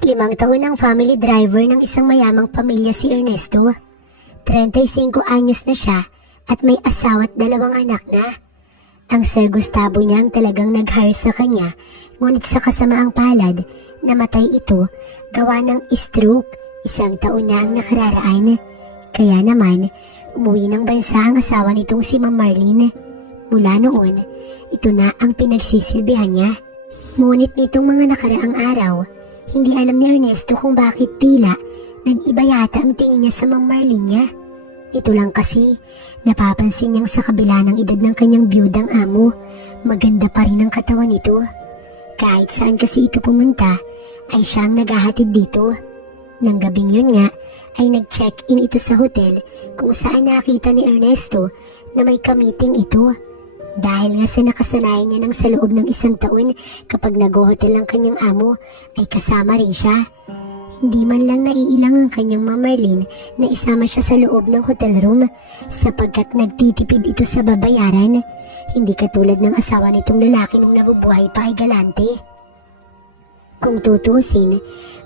5 taon ang family driver ng isang mayamang pamilya si Ernesto. 35 anyos na siya at may asawa at 2 anak na. Ang Sir Gustavo niya ang talagang nag-hire sa kanya, ngunit sa kasamaang palad, namatay ito gawa ng stroke 1 taon na ang nakararaan. Kaya naman, umuwi ng bansa ang asawa nitong si Ma'am Marlene. Mula noon, ito na ang pinagsisilbihan niya. Ngunit nitong mga nakaraang araw, hindi alam ni Ernesto kung bakit tila nag-iba yata ang tingin niya sa Ma'am Marlene niya. Ito lang kasi, napapansin niyang sa kabila ng edad ng kanyang biyudang amo, maganda pa rin ang katawan nito. Kahit saan kasi ito pumunta, ay siya ang naghahatid dito. Nang gabing yun nga, ay nag-check-in ito sa hotel kung saan nakita ni Ernesto na may kamiting ito. Dahil nga sa nakasanayan niya ng sa loob ng 1 taon kapag nag-hotel ang kanyang amo, ay kasama rin siya. Hindi man lang naiilang ang kanyang Ma'am Marlene na isama siya sa loob ng hotel room sapagkat nagtitipid ito sa babayaran. Hindi katulad ng asawa nitong lalaki nung nabubuhay pa ay galante. Kung tutusin,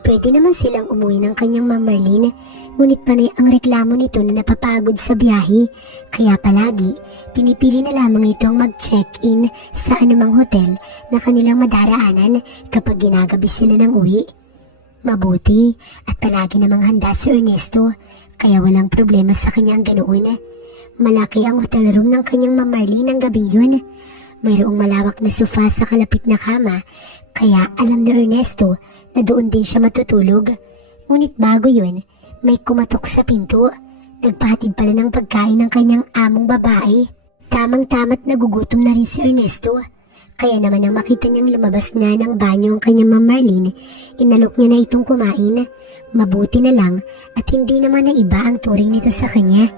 pwede naman silang umuwi ng kanyang Ma'am Marlene, ngunit panay ang reklamo nito na napapagod sa biyahe, kaya palagi pinipili na lamang ito ang mag-check-in sa anumang hotel na kanilang madaraanan kapag ginagabi sila ng uwi. Mabuti at palagi namang handa si Ernesto, kaya walang problema sa kanya ang ganoon. Malaki ang hotel room ng kanyang Ma'am Marlene ng gabing yun. Mayroong malawak na sofa sa kalapit na kama, kaya alam ni Ernesto na doon din siya matutulog. Ngunit bago yun, may kumatok sa pinto. Nagpahatid pala ng pagkain ng kanyang among babae. Tamang-tama't nagugutom na rin si Ernesto. Kaya naman nang makita niyang lumabas na ng banyo ang kanyang Ma'am Marlene, inalok niya na itong kumain. Mabuti na lang at hindi naman na iba ang turing nito sa kanya.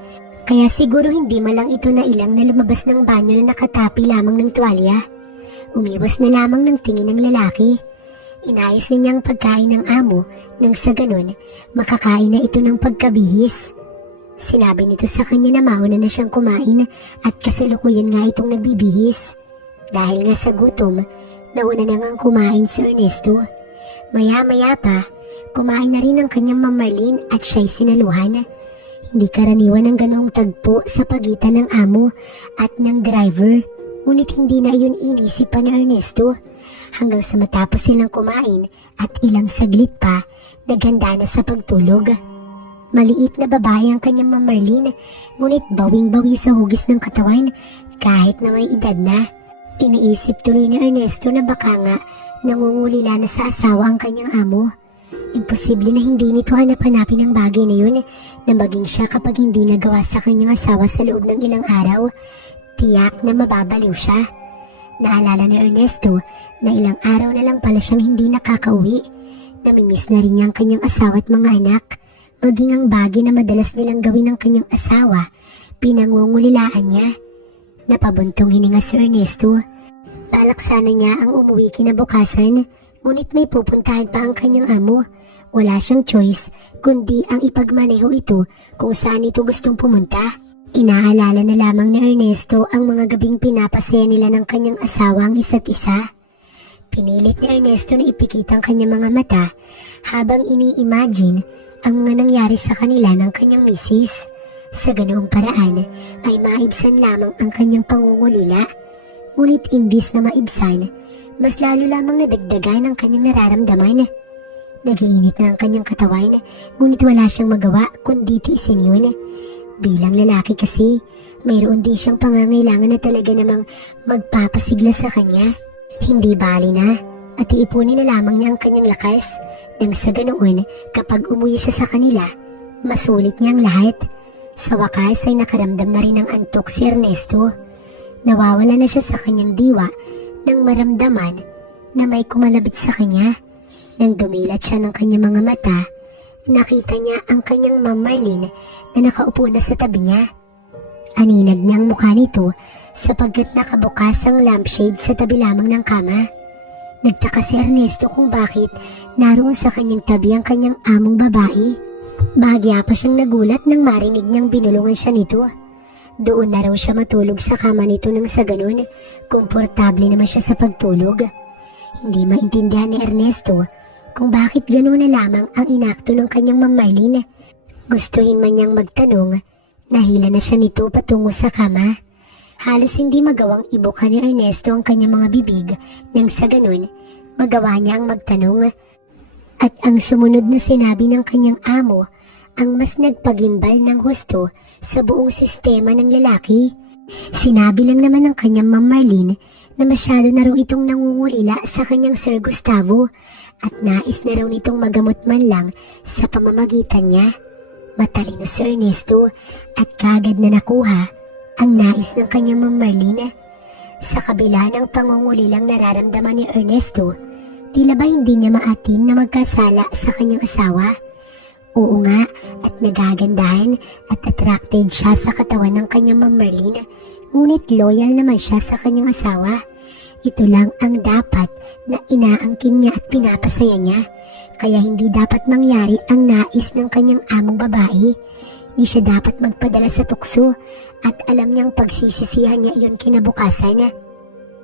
Kaya siguro hindi malang ito na ilang na lumabas ng banyo na nakatapi lamang ng tuwalya. Umiwas na lamang ng tingin ng lalaki. Inayos na niya ang pagkain ng amo nang sa ganun makakain na ito ng pagkabihis. Sinabi nito sa kanya na mauna na siyang kumain at kasalukuyan nga itong nagbibihis. Dahil nga sa gutom, nauna na ngang kumain si Ernesto. Maya-maya pa, kumain na rin ang kanyang Ma'am Marlene at siya'y sinaluhan. Hindi karaniwan ang ganoong tagpo sa pagitan ng amo at ng driver, ngunit hindi na iyon inisip pa ni Ernesto. Hanggang sa matapos silang kumain at ilang saglit pa, naghanda na sa pagtulog. Maliit na babae ang kanyang Ma'am Marlene, ngunit bawing-bawi sa hugis ng katawan kahit na may edad na. Iniisip tuloy ni Ernesto na baka nga nangungulila na sa asawa ang kanyang amo. Imposible na hindi nito hanap-hanapin ang bagay na yun na maging siya kapag hindi nagawa sa kanyang asawa sa loob ng ilang araw. Tiyak na mababaliw siya. Naalala ni Ernesto na ilang araw na lang pala siyang hindi nakakauwi. Namimiss na rin niya ang kanyang asawa at mga anak. Maging ang bagay na madalas nilang gawin ng kanyang asawa, pinangungulilaan niya. Napabuntong hininga si Ernesto. Balak sana niya ang umuwi kinabukasan, ngunit may pupuntahan pa ang kanyang amo. Wala siyang choice, kundi ang ipagmaneho ito kung saan ito gustong pumunta. Inaalala na lamang ni Ernesto ang mga gabing pinapasaya nila ng kanyang asawa ang isa't isa. Pinilit ni Ernesto na ipikit ang kanyang mga mata habang ini-imagine ang mga nangyari sa kanila ng kanyang misis. Sa ganoong paraan ay maibsan lamang ang kanyang pangungulila. Ngunit imbis na maibsan, mas lalo lamang nadagdagan ang kanyang nararamdaman. Nagiinit na ang kanyang katawan, ngunit wala siyang magawa kundi tiisin yun. Bilang lalaki kasi, mayroon din siyang pangangailangan na talaga namang magpapasigla sa kanya. Hindi bali na at iipunin na lamang niya ang kanyang lakas nang sa ganoon kapag umuwi siya sa kanila, masulit niya ang lahat. Sa wakas ay nakaramdam na rin ng antok si Ernesto. Nawawala na siya sa kanyang diwa nang maramdaman na may kumalabit sa kanya. Nang dumilat siya ng kanyang mga mata, nakita niya ang kanyang Ma'am Marlene na nakaupo na sa tabi niya. Aninag niya ang mukha nito sapagkat nakabukas ang lampshade sa tabi lamang ng kama. Nagtaka si Ernesto kung bakit naroon sa kanyang tabi ang kanyang among babae. Bahagya pa siyang nagulat nang marinig niyang binulungan siya nito. Doon na raw siya matulog sa kama nito nang sa ganun, komportable naman siya sa pagtulog. Hindi maintindihan ni Ernesto kung bakit gano'n na lamang ang inakto ng kanyang Ma'am Marlene. Gustuhin man niyang magtanong, nahila na siya nito patungo sa kama. Halos hindi magawang ibuka ni Ernesto ang kanyang mga bibig nang sa ganun, magawa niya ang magtanong. At ang sumunod na sinabi ng kanyang amo ang mas nagpagimbal ng husto sa buong sistema ng lalaki. Sinabi lang naman ng kanyang Ma'am Marlene na masyado na raw itong nangungulila sa kanyang Sir Gustavo at nais na raw nitong magamot man lang sa pamamagitan niya. Matalino si Ernesto at kagad na nakuha ang nais ng kanyang Ma'am Marlene. Sa kabila ng pangungulilang nararamdaman ni Ernesto, tila ba hindi niya maatim na magkasala sa kanyang asawa? Oo nga, at nagagandahan at attracted siya sa katawan ng kanyang Ma'am Marlene, ngunit loyal naman siya sa kanyang asawa. Ito lang ang dapat na inaangkin niya at pinapasaya niya, kaya hindi dapat mangyari ang nais ng kanyang among babae. Hindi siya dapat magpadala sa tukso at alam niyang pagsisisihan niya iyon kinabukasan.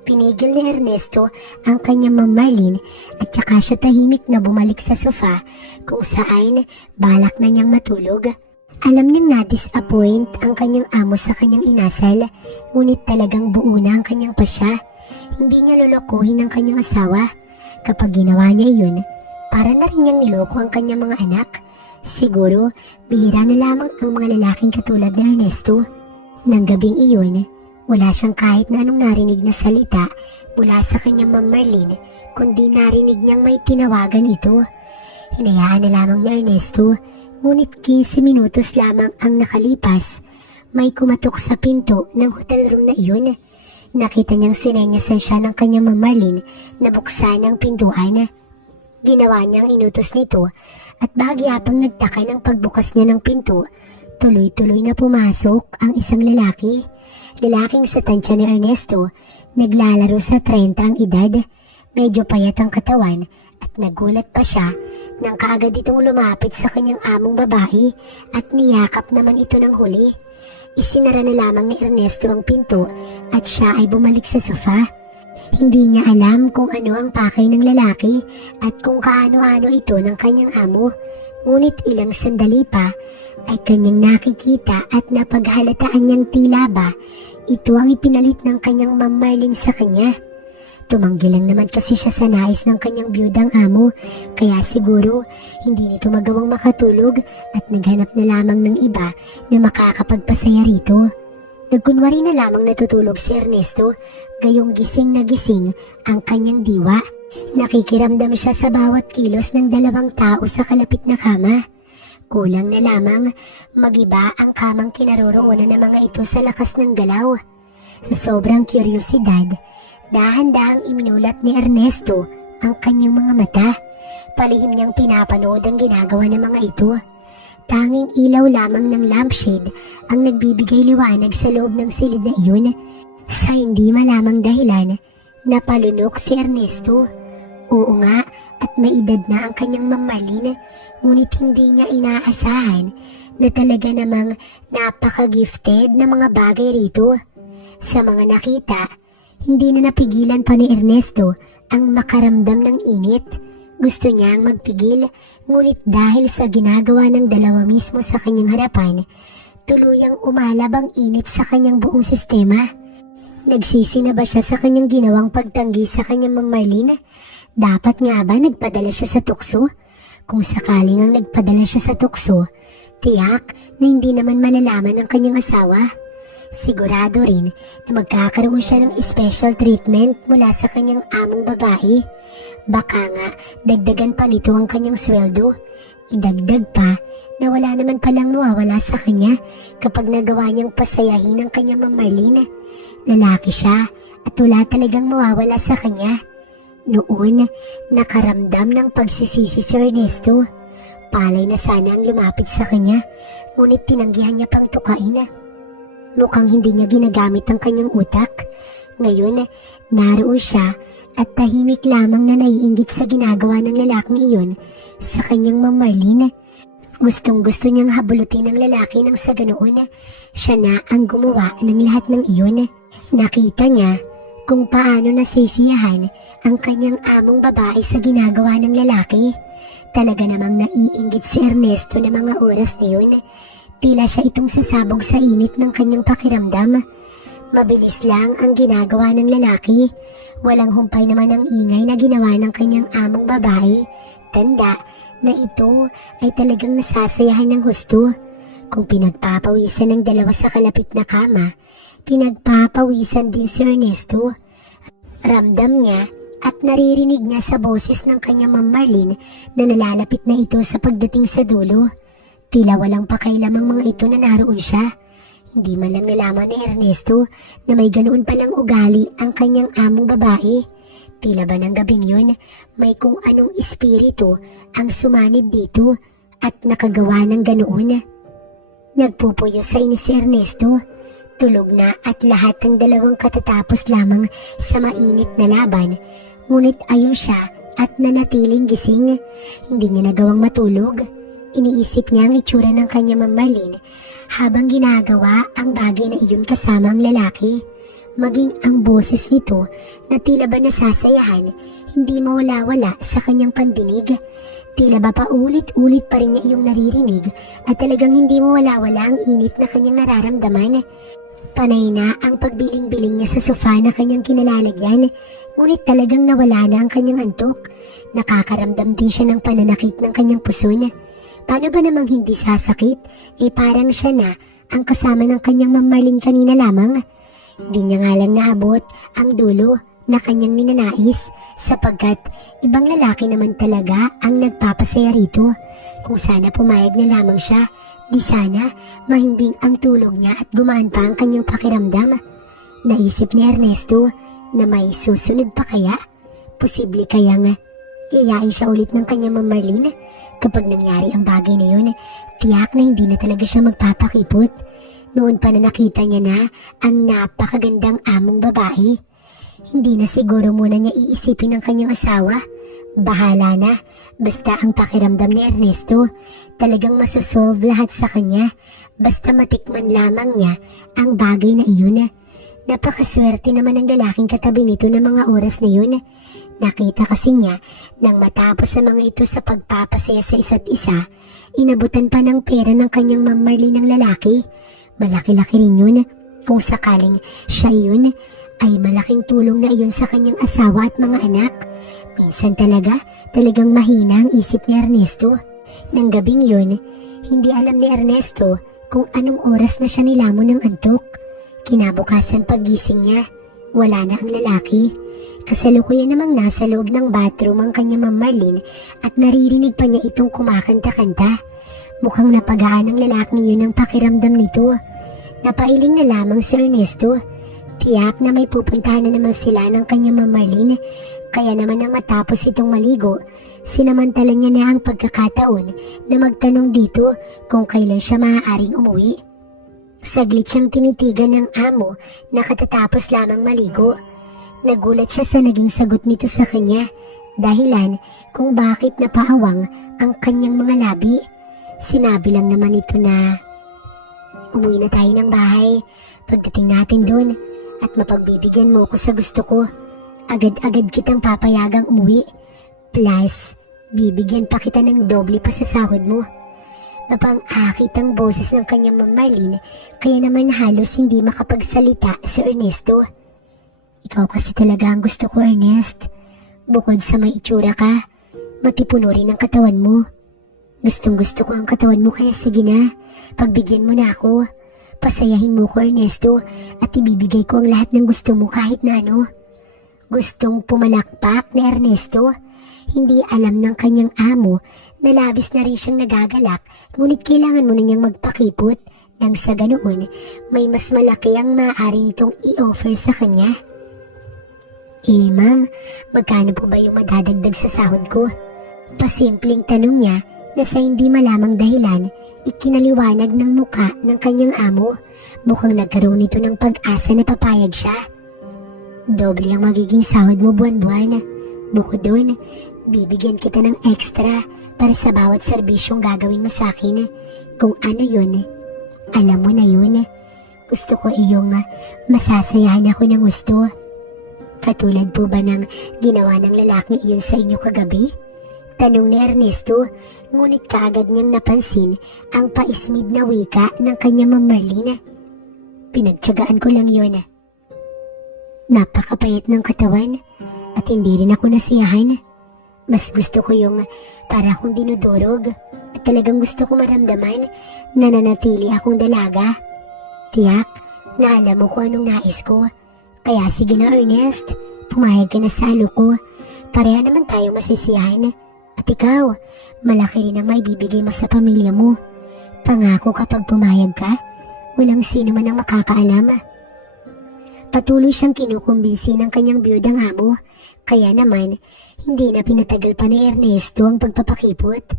Pinigil ni Ernesto ang kanyang Ma'am Marlene at saka siya tahimik na bumalik sa sofa kung saan balak na niyang matulog. Alam niyang na-disappoint ang kanyang amo sa kanyang inasal, ngunit talagang buo na ang kanyang pasya. Hindi niya lolokohin ang kanyang asawa. Kapag ginawa niya iyon, para na rin niyang niloko ang kanyang mga anak. Siguro, bihira na lamang ang mga lalaking katulad ni Ernesto. Nang gabing iyon, wala siyang kahit na anong narinig na salita mula sa kanyang Ma'am Marlene, kundi narinig niyang may tinawagan ito. Hinayaan na lamang ni Ernesto, ngunit 15 minutos lamang ang nakalipas, may kumatok sa pinto ng hotel room na iyon. Nakita niyang sinenyasan siya ng kanyang Ma'am Marlene na buksan ang pintuan. Ginawa niyang inutos nito at bahagya pang nagtaka ng pagbukas niya ng pinto, tuloy-tuloy na pumasok ang isang lalaki. Lalaking sa tansya ni Ernesto, naglalaro sa 30 ang edad, medyo payat ang katawan at nagulat pa siya nang kaagad itong lumapit sa kanyang among babae at niyakap naman ito ng huli. Isinara na lamang ni Ernesto ang pinto at siya ay bumalik sa sofa. Hindi niya alam kung ano ang pakay ng lalaki at kung kaano-ano ito ng kanyang amo. Ngunit ilang sandali pa ay kanyang nakikita at napaghalataan niyang tila ba ito ang ipinalit ng kanyang Ma'am Marlene sa kanya. Tumanggi lang naman kasi siya sa nais ng kanyang biyudang amo, kaya siguro hindi nito magawang makatulog at naghanap na lamang ng iba na makakapagpasaya rito. Nagkunwari na lamang natutulog si Ernesto, gayong gising na gising ang kanyang diwa. Nakikiramdam siya sa bawat kilos ng dalawang tao sa kalapit na kama. Kulang na lamang magiba ang kamang kinaroroonan ng mga ito sa lakas ng galaw. Sa sobrang kuryosidad, dahan-dahang iminulat ni Ernesto ang kanyang mga mata. Palihim niyang pinapanood ang ginagawa ng mga ito. Tanging ilaw lamang ng lampshade ang nagbibigay liwanag sa loob ng silid na iyon. Sa hindi malamang dahilan, napalunok si Ernesto. Oo nga, at may edad na ang kanyang Ma'am Marlene, ngunit hindi niya inaasahan na talaga namang napaka-gifted na mga bagay rito. Sa mga nakita, hindi na napigilan pa ni Ernesto ang makaramdam ng init. Gusto niyang magpigil, ngunit dahil sa ginagawa ng dalawa mismo sa kanyang harapan, tuluyang umalab ang init sa kanyang buong sistema. Nagsisi na ba siya sa kanyang ginawang pagtanggi sa kanyang Ma'am Marlene? Dapat nga ba nagpadala siya sa tukso? Kung sakaling ang nagpadala siya sa tukso, tiyak na hindi naman malalaman ng kanyang asawa. Sigurado rin na magkakaroon siya ng special treatment mula sa kanyang among babae. Baka nga dagdagan pa nito ang kanyang sweldo. Idagdag pa na wala naman palang mawawala sa kanya kapag nagawa niyang pasayahin ang kanyang Ma'am Marlene. Lalaki siya at wala talagang mawawala sa kanya. Noon, nakaramdam ng pagsisisi si Ernesto. Palay na sana ang lumapit sa kanya, ngunit tinanggihan niya pang tukain. Mukhang hindi niya ginagamit ang kanyang utak. Ngayon, naroon siya at tahimik lamang na naiinggit sa ginagawa ng lalaking iyon sa kanyang Ma'am Marlene. Gustong-gusto niyang habulutin ng lalaki nang sa ganoon siya na ang gumawa ng lahat ng iyon. Nakita niya kung paano nasisiyahan ang kanyang among babae sa ginagawa ng lalaki. Talaga namang naiinggit si Ernesto na mga oras na yun. Tila siya itong sasabog sa init ng kanyang pakiramdam. Mabilis lang ang ginagawa ng lalaki. Walang humpay naman ang ingay na ginawa ng kanyang among babae. Tanda na ito ay talagang nasasayahan ng husto. Kung pinagpapawisan ng dalawa sa kalapit na kama, pinagpapawisan din si Ernesto. Ramdam niya at naririnig niya sa boses ng kanyang Ma'am Marlene na nalalapit na ito sa pagdating sa dulo. Tila walang pakailamang mga ito na naroon siya. Hindi man lang nalaman ni Ernesto na may ganoon palang ugali ang kanyang among babae. Tila ba ng gabing yun, may kung anong espiritu ang sumanib dito at nakagawa ng ganoon. Nagpupuyo sa inis si Ernesto. Tulog na at lahat ng dalawang katatapos lamang sa mainit na laban. Ngunit ayon siya at nanatiling gising. Hindi niya nagawang matulog. Iniisip niya ang itsura ng kanya Ma'am Marlene habang ginagawa ang bagay na iyon kasama ang lalaki. Maging ang boses nito na tila ba nasasayahan, hindi mawala-wala sa kanyang pandinig. Tila ba paulit-ulit pa rin niya iyong naririnig at talagang hindi mawala-wala ang init na kanyang nararamdaman. Panay na ang pagbiling-biling niya sa sofa na kanyang kinalalagyan, ngunit talagang nawala na ang kanyang antok. Nakakaramdam din siya ng pananakit ng kanyang puson. Paano ba namang hindi sasakit? Parang siya na ang kasama ng kanyang Ma'am Marlene kanina lamang. Hindi niya nga lang naabot ang dulo na kanyang ninanais sapagkat ibang lalaki naman talaga ang nagpapasaya rito. Kung sana pumayag na lamang siya, di sana mahimbing ang tulog niya at gumaan pa ang kanyang pakiramdam. Naisip ni Ernesto na may susunod pa kaya? Posible kayang iyayain siya ulit ng kanyang Ma'am Marlene? Kapag nangyari ang bagay na yun, tiyak na hindi na talaga siya magpapakipot. Noon pa na nakita niya na ang napakagandang among babae. Hindi na siguro muna niya iisipin ang kanyang asawa. Bahala na, basta ang pakiramdam ni Ernesto, talagang masosolve lahat sa kanya. Basta matikman lamang niya ang bagay na iyon. Napakaswerte naman ng lalaking katabi nito ng mga oras na yun. Nakita kasi niya nang matapos sa mga ito sa pagpapasaya sa isa't isa, inabutan pa ng pera ng kanyang Ma'am Marlene ng lalaki. Malaki-laki rin yun. Kung sakaling siya yun, ay malaking tulong na iyon sa kanyang asawa at mga anak. Minsan talagang mahina ang isip ni Ernesto. Nang gabing yun, hindi alam ni Ernesto kung anong oras na siya nilamon ng antok. Kinabukasan paggising niya, wala na ang lalaki. Kasalukuyan namang nasa loob ng bathroom ang kanya Ma'am Marlene at naririnig pa niya itong kumakanta-kanta. Mukhang napagaan ng lalaking yun ang pakiramdam nito. Napailing na lamang si Ernesto. Tiyak na may pupuntahan na naman sila ng kanya Ma'am Marlene. Kaya naman nang matapos itong maligo, sinamantala niya na ang pagkakataon na magtanong dito kung kailan siya maaaring umuwi. Saglit siyang tinitigan ng amo na katatapos lamang maligo. Nagulat siya sa naging sagot nito sa kanya, dahilan kung bakit napaawang ang kanyang mga labi. Sinabi lang naman ito na, umuwi na tayo ng bahay. Pagdating natin doon at mapagbibigyan mo ko sa gusto ko, agad-agad kitang papayagang umuwi. Plus, bibigyan pa kita ng doble pa sa sahod mo. Napang-akit ang boses ng kanyang Ma'am Marlene, kaya naman halos hindi makapagsalita si Ernesto. Ikaw kasi talaga ang gusto ko, Ernest. Bukod sa may itsura ka, matipuno rin ang katawan mo. Gustong gusto ko ang katawan mo kaya sige na, pagbigyan mo na ako. Pasayahin mo ko, Ernesto, at ibibigay ko ang lahat ng gusto mo kahit na ano. Gustong pumalakpak ni Ernesto. Hindi alam ng kanyang amo na labis na rin siyang nagagalak, ngunit kailangan mo na niyang magpakipot nang sa ganoon may mas malaki ang maaari nitong i-offer sa kanya. Ma'am, magkano po ba yung madadagdag sa sahod ko? Pasimpleng tanong niya na sa hindi malamang dahilan, ikinaliwanag ng muka ng kanyang amo. Mukhang nagkaroon nito ng pag-asa na papayag siya. Doble ang magiging sahod mo buwan-buwan. Bukod doon, bibigyan kita ng extra para sa bawat serbisyong gagawin mo sa akin. Kung ano yun, alam mo na yun. Gusto ko iyong masasayahan ako ng gusto. Katulad po ba ng ginawa ng lalaking iyon sa inyo kagabi? Tanong ni Ernesto, ngunit kaagad niyang napansin ang paismid na wika ng kanyang Ma'am Marlene. Pinagtiyagaan ko lang yun. Napakapayat ng katawan at hindi rin ako nasiyahan. Mas gusto ko yung para akong dinudurog at talagang gusto ko maramdaman na nanatili akong dalaga. Tiyak na alam mo kung anong nais ko. Kaya sige na Ernest, pumayag ka na sa alok ko. Pareha naman tayo masisiyahan. At ikaw, malaki rin ang maibibigay mo sa pamilya mo. Pangako kapag pumayag ka, walang sino man ang makakaalam. Patuloy siyang kinukumbinsi ng kanyang biyudang amo. Kaya naman, hindi na pinatagal pa ni Ernesto ang pagpapakipot.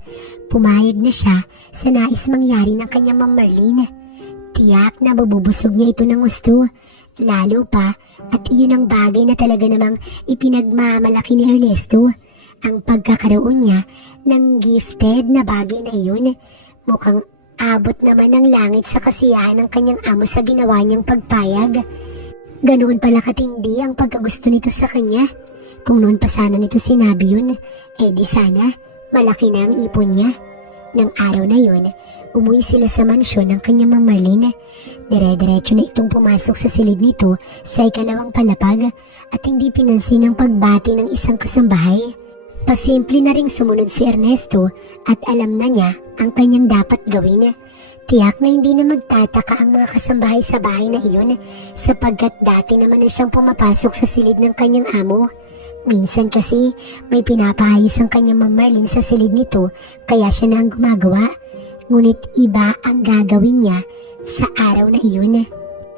Pumayag na siya sa nais mangyari ng kanyang Ma'am Marlene. Tiyak na mabubusog niya ito ng gusto. Lalo pa at iyon ang bagay na talaga namang ipinagmamalaki ni Ernesto. Ang pagkakaroon niya ng gifted na bagay na iyon. Mukhang abot naman ng langit sa kasiyahan ng kanyang amo sa ginawa niyang pagpayag. Ganoon pala katindi ang pagkagusto nito sa kanya. Kung noon pa sana nito sinabi yun, di sana malaki na ang ipon niya. Nang araw na yun, umuwi sila sa mansyon ng kanyang Ma'am Marlene. Dire-diretso na itong pumasok sa silid nito sa ikalawang palapag at hindi pinansin ang pagbati ng isang kasambahay. Pasimple na ring sumunod si Ernesto at alam na niya ang kanyang dapat gawin. Tiyak na hindi na magtataka ang mga kasambahay sa bahay na iyon sapagkat dati naman na siyang pumapasok sa silid ng kanyang amo. Minsan kasi may pinapahayos ang kanyang Ma'am Marlene sa silid nito kaya siya na ang gumagawa. Ngunit iba ang gagawin niya sa araw na iyon.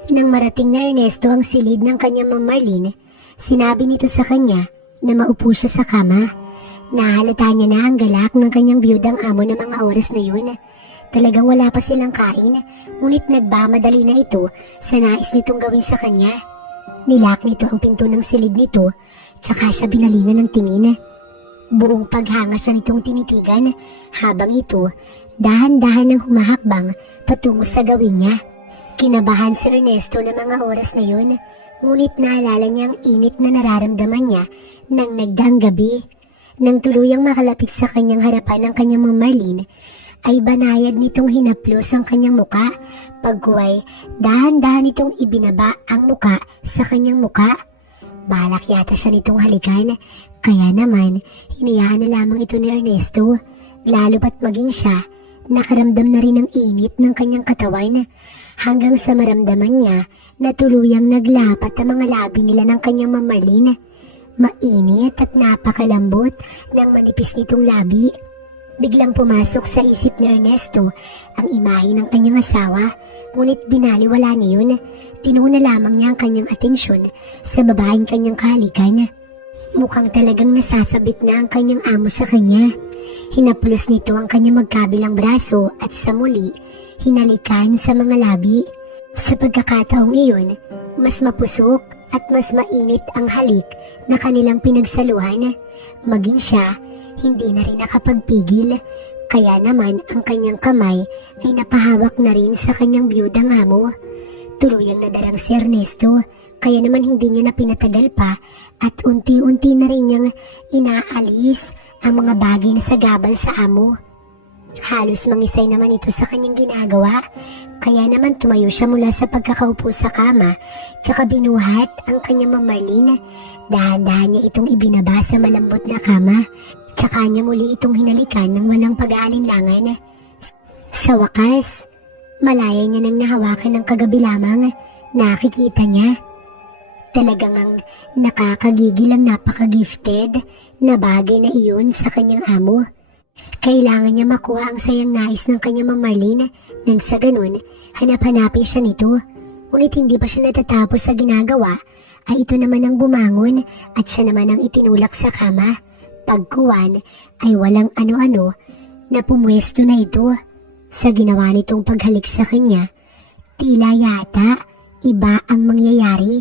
Nang marating na Ernesto ang silid ng kanyang Ma'am Marlene, sinabi nito sa kanya na maupo siya sa kama. Nahalata niya na ang galak ng kanyang biyudang amo ng mga oras na yun. Talagang wala pa silang kain, ngunit nagmamadali na ito sa nais nitong gawin sa kanya. Nilak nito ang pinto ng silid nito, tsaka siya binalingan ng tingin. Buong paghanga siya nitong tinitigan, habang ito, dahan-dahan ng humahakbang patungo sa gawin niya. Kinabahan si Ernesto ng mga oras na yun, ngunit naalala niya ang init na nararamdaman niya nang nagdaang gabi. Nang tuluyang makalapit sa kanyang harapan ng kanyang Ma'am Marlene, ay banayad nitong hinaplos ang kanyang muka. Pagkuway, dahan-dahan nitong ibinaba ang muka sa kanyang muka. Balak yata siya nitong halikan, kaya naman hinayaan na lamang ito ni Ernesto. Lalo pat maging siya, nakaramdam na rin ng init ng kanyang katawan hanggang sa maramdaman niya na tuluyang naglapat ang mga labi nila ng kanyang Ma'am Marlene. Mainit at napakalambot ng manipis nitong labi. Biglang pumasok sa isip ni Ernesto ang imahe ng kanyang asawa, ngunit binaliwala niya yun. Tinuna lamang niya ang kanyang atensyon sa babaeng kanyang kahalikan. Mukhang talagang nasasabit na ang kanyang amo sa kanya. Hinaplos nito ang kanyang magkabilang braso at sa muli, hinalikan sa mga labi. Sa pagkakataong iyon, mas mapusok at mas mainit ang halik na kanilang pinagsaluhan. Maging siya, hindi na rin nakapagpigil, kaya naman ang kanyang kamay ay napahawak na rin sa kanyang biyudang amo. Tuluyang nadarang si Ernesto, kaya naman hindi niya na pinatagal pa at unti-unti na rin niyang inaalis ang mga bagay na sagabal sa amo. Halos mangisay naman ito sa kanyang ginagawa, kaya naman tumayo siya mula sa pagkakaupo sa kama, tsaka binuhat ang kanyang Ma'am Marlene. Dahan-dahan niya itong ibinaba sa malambot na kama, tsaka niya muli itong hinalikan ng walang pag-aalinlangan. Sa wakas, malaya niya nang nahawakan ng kagabi lamang, nakikita niya. Talagang ang nakakagigil ang napaka-gifted na bagay na iyon sa kanyang amo. Kailangan niya makuha ang sayang nais ng kanyang Ma'am Marlene nang sa ganun, hanap-hanapin siya nito. Ngunit hindi pa siya natatapos sa ginagawa, ay ito naman ang bumangon at siya naman ang itinulak sa kama. Pagkuwan ay walang ano-ano na pumwesto na ito. Sa ginawa nitong paghalik sa kanya, tila yata iba ang mangyayari.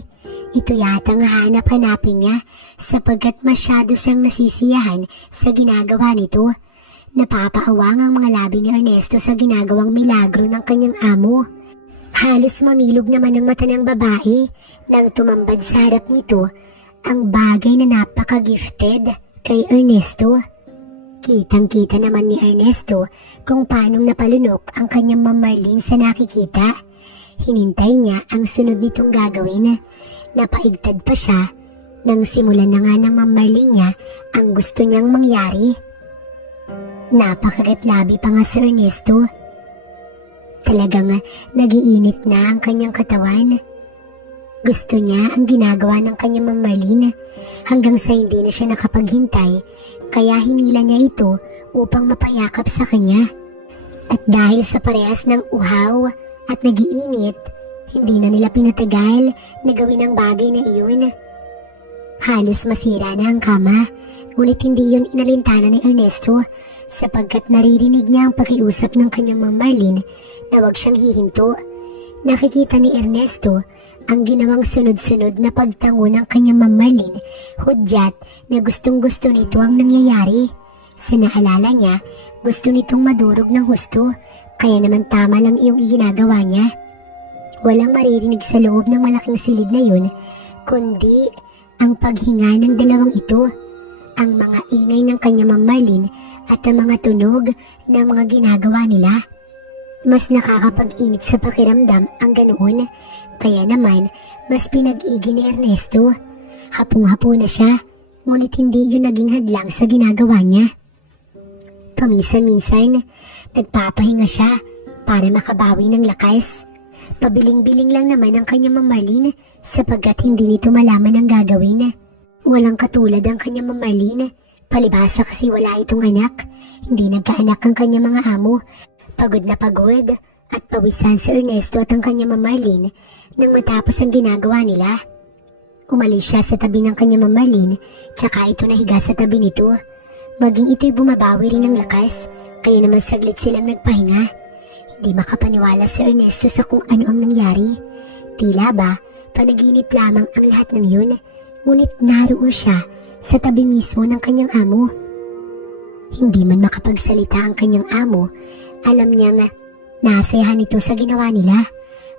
Ito yata ang hanap-hanapin niya sapagkat masyado siyang nasisiyahan sa ginagawa nito. Napapaawang ang mga labi ni Ernesto sa ginagawang milagro ng kanyang amo. Halos mamilog naman ang mata ng babae nang tumambad sa harap nito ang bagay na napaka-gifted kay Ernesto. Kitang-kita naman ni Ernesto kung paanong napalunok ang kanyang Ma'am Marlene sa nakikita. Hinintay niya ang sunod nitong gagawin. Napaigtad pa siya nang simulan na nga ng Ma'am Marlene niya ang gusto niyang mangyari. Napakagatlabi pa nga si Ernesto. Talagang nagiinit na ang kanyang katawan. Gusto niya ang ginagawa ng kanyang Ma'am Marlene hanggang sa hindi na siya nakapaghintay, kaya hinila niya ito upang mapayakap sa kanya. At dahil sa parehas ng uhaw at nagiinit, hindi na nila pinatagal na gawin ang bagay na iyon. Halos masira na ang kama, ngunit hindi yun inalintana ni Ernesto sapagkat naririnig niya ang pakiusap ng kanyang Ma'am Marlene na huwag siyang hihinto. Nakikita ni Ernesto ang ginawang sunod-sunod na pagtango ng kanyang Ma'am Marlene, hudyat na gustong-gusto nito ang nangyayari. Sa naalala niya, gusto nitong madurog ng husto, kaya naman tama lang iyong ginagawa niya. Walang maririnig sa loob ng malaking silid na yun, kundi ang paghinga ng dalawang ito, ang mga ingay ng kanyang Ma'am Marlene at ang mga tunog ng mga ginagawa nila. Mas nakakapag-init sa pakiramdam ang ganoon, kaya naman mas pinag-igi ni Ernesto. Hapong-hapo na siya, ngunit hindi yun naging hadlang sa ginagawa niya. Paminsan-minsan, nagpapahinga siya para makabawi ng lakas. Pabiling-biling lang naman ang kanyang Ma'am Marlene sapagkat hindi nito malaman ang gagawin. Walang katulad ang kanyang Ma'am Marlene, palibhasa kasi wala itong anak. Hindi nagkaanak ang kanyang mga amo. Pagod na pagod at pawisan si Ernesto at ang kanyang Ma'am Marlene nang matapos ang ginagawa nila. Umalis siya sa tabi ng kanyang Ma'am Marlene, tsaka ito nahiga sa tabi nito. Maging ito'y bumabawi rin ng lakas, kaya naman saglit silang nagpahinga. Hindi makapaniwala si Ernesto sa kung ano ang nangyari. Tila ba, panaginip lamang ang lahat ng yun, ngunit naroon siya sa tabi mismo ng kanyang amo. Hindi man makapagsalita ang kanyang amo, alam niyang nasayahan ito sa ginawa nila.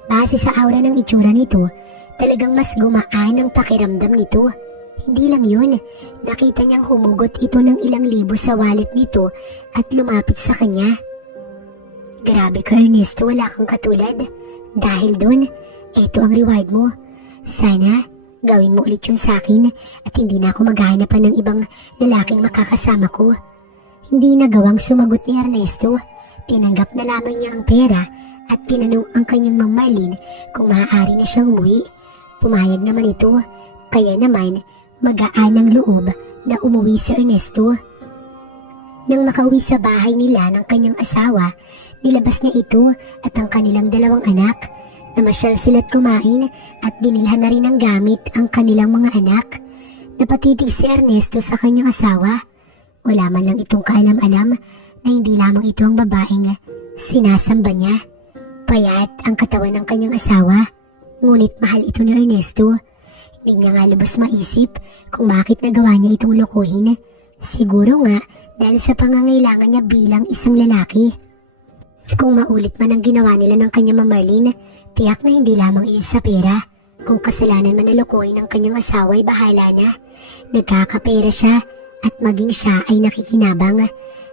Base sa aura ng itsura nito, talagang mas gumaan ang pakiramdam nito. Hindi lang yun, nakita niyang humugot ito ng ilang libo sa wallet nito at lumapit sa kanya. Grabe ka Ernesto, wala kang katulad. Dahil dun, eto ang reward mo. Sana gawin mo ulit yun sa akin at hindi na ako maghahanapan ng ibang lalaking makakasama ko. Hindi nagawang sumagot ni Ernesto. Tinanggap na lamang niya ang pera at tinanong ang kanyang Ma'am Marlene kung maaari na siyang umuwi. Pumayag naman ito, kaya naman magaan ang loob na umuwi si Ernesto. Nang makauwi sa bahay nila ng kanyang asawa, nilabas niya ito at ang kanilang dalawang anak. Namasyal sila't kumain at binilhan na rin ng gamit ang kanilang mga anak. Napatitig si Ernesto sa kanyang asawa. Wala man lang itong kaalam-alam na hindi lamang ito ang babaeng sinasamba niya. Payat ang katawan ng kanyang asawa, ngunit mahal ito ni Ernesto. Hindi niya nga lubos maisip kung bakit nagawa niya itong lokohin. Siguro nga dahil sa pangangailangan niya bilang isang lalaki. Kung maulit man ang ginawa nila ng kanyang Ma'am Marlene, tiyak na hindi lamang iyon sa pera. Kung kasalanan man na lokohin ng kanyang asawa ay bahala na. Nagkakapera siya at maging siya ay nakikinabang.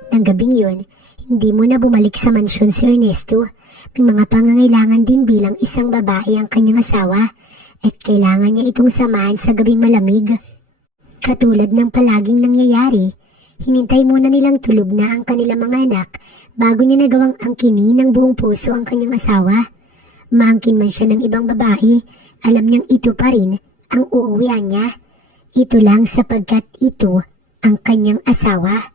Nang gabing yun, hindi mo na bumalik sa mansyon si Ernesto. May mga pangangailangan din bilang isang babae ang kanyang asawa at kailangan niya itong samahan sa gabing malamig. Katulad ng palaging nangyayari, hinintay muna nilang tulog na ang kanilang mga anak bago niya nagawang angkinin ng buong puso ang kanyang asawa. Maangkin man siya ng ibang babae, alam niyang ito pa rin ang uuwian niya. Ito lang sapagkat ito ang kanyang asawa.